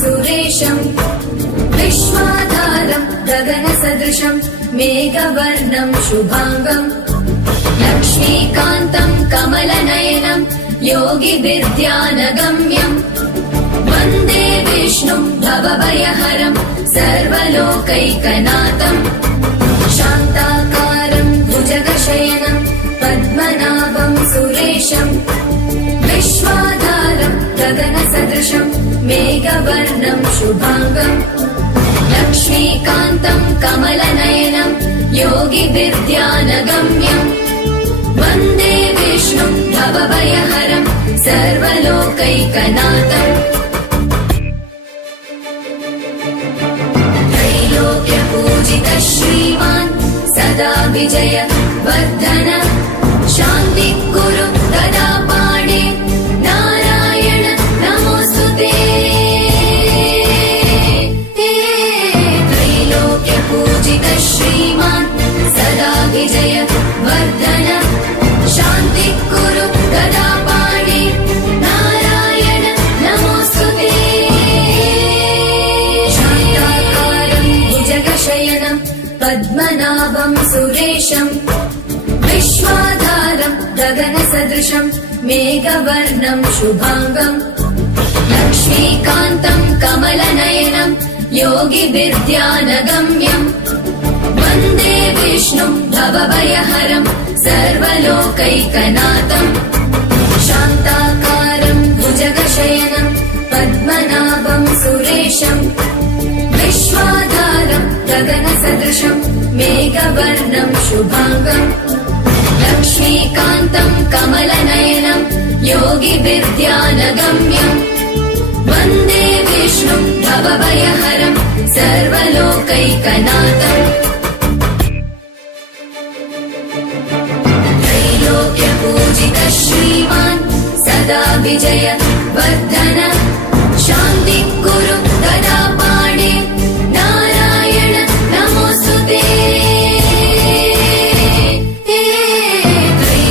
सुरेशम् विश्वाधारम् गगनसदृशम् मेघवर्णम् शुभाङ्गम् लक्ष्मीकान्तम् कमलनयनम् योगिविद्यानगम्यम् वन्दे विष्णुम् भवभयहरम् सर्वलोकैकनाथम् शान्ताकारम् भुजगशयनम् पद्मनाभम् सुरेशम् विश्वाधारम् गगनसदृशम् मेघवर्णम् शुभाङ्गम् लक्ष्मीकान्तम् कमलनयनम् योगिविद्यानगम्यम् वन्दे विष्णुम् भवभयहरम् सर्वलोकैकनाथम् त्रैलोक्यपूजितः श्रीमान् सदा विजय वर्धन शान्तिः कुरु तदा पाणे नारायण नमोऽस्तुते त्रैलोक्यपूजितः श्रीमान् सदा विजय वर्धन शान्तिः कुरु तदा पाणे नारायण नमोऽस्तुते शान्ताकारम् भुजगशयनम् पद्मनाभम् सुरेशम् विश्वाधारम् गगनसदृशम् मेघवर्णम् शुभाङ्गम् लक्ष्मीकान्तम् कमलनयनम् योगिविद्यानगम्यम् वन्दे विष्णुम् भवभयहरम् सर्वलोकैकनाथम् शान्ताकारम् भुजगशयनम् पद्मनाभम् सुरेशम् विश्वाधारम् गगनसदृशम् मेघवर्णम् शुभाङ्गम् लक्ष्मीकान्तम् कमलनयनम् योगिविद्यानगम्यम् वन्दे विष्णुम् भवभयहरम् सर्वलोकैकनाथम् त्रैलोक्यपूजितः श्रीमान् सदा विजय वर्धन शान्तिः कुरु तदा पाणे नारायण नमोऽस्तुते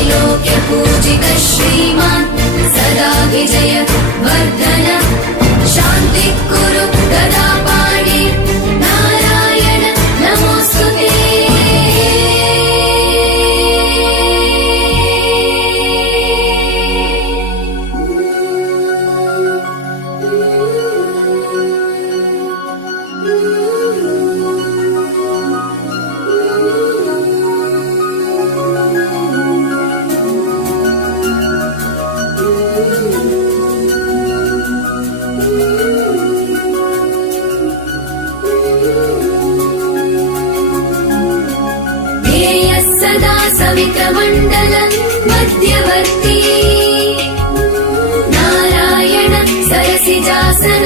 त्रैलोक्यपूजितः श्रीमान् सदा विजय वर्धन शान्तिः कुरु तदा पाणे नारायण नमोऽस्तुते सदा सवित्रमण्डल मध्यवर्ती नारायण सरसिजासन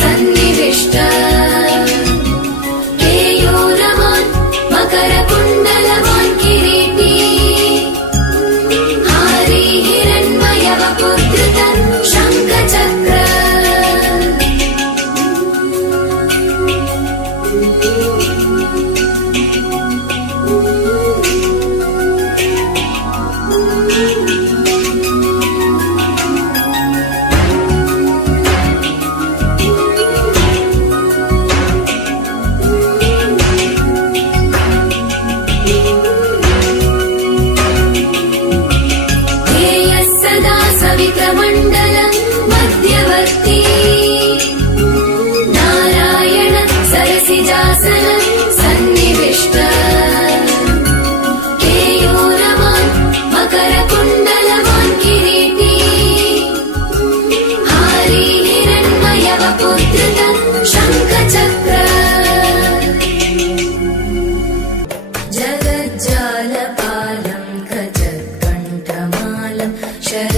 सन्निविष्ट केयूरवान् मकरकुण्डलवान् किरीटी हारी हिरण्मयवपुत्रित शङ्खचक्र सवित्रमण्डल मध्यवर्ती नारायण सरसिजासन सन्निविष्ट केयूरवान् मकरकुण्डलवान् किरीटी हारी हिरण्मयवपुत्रित शङ्खचक्र जगज्जालपालम् खचत्कण्ठमालम् शर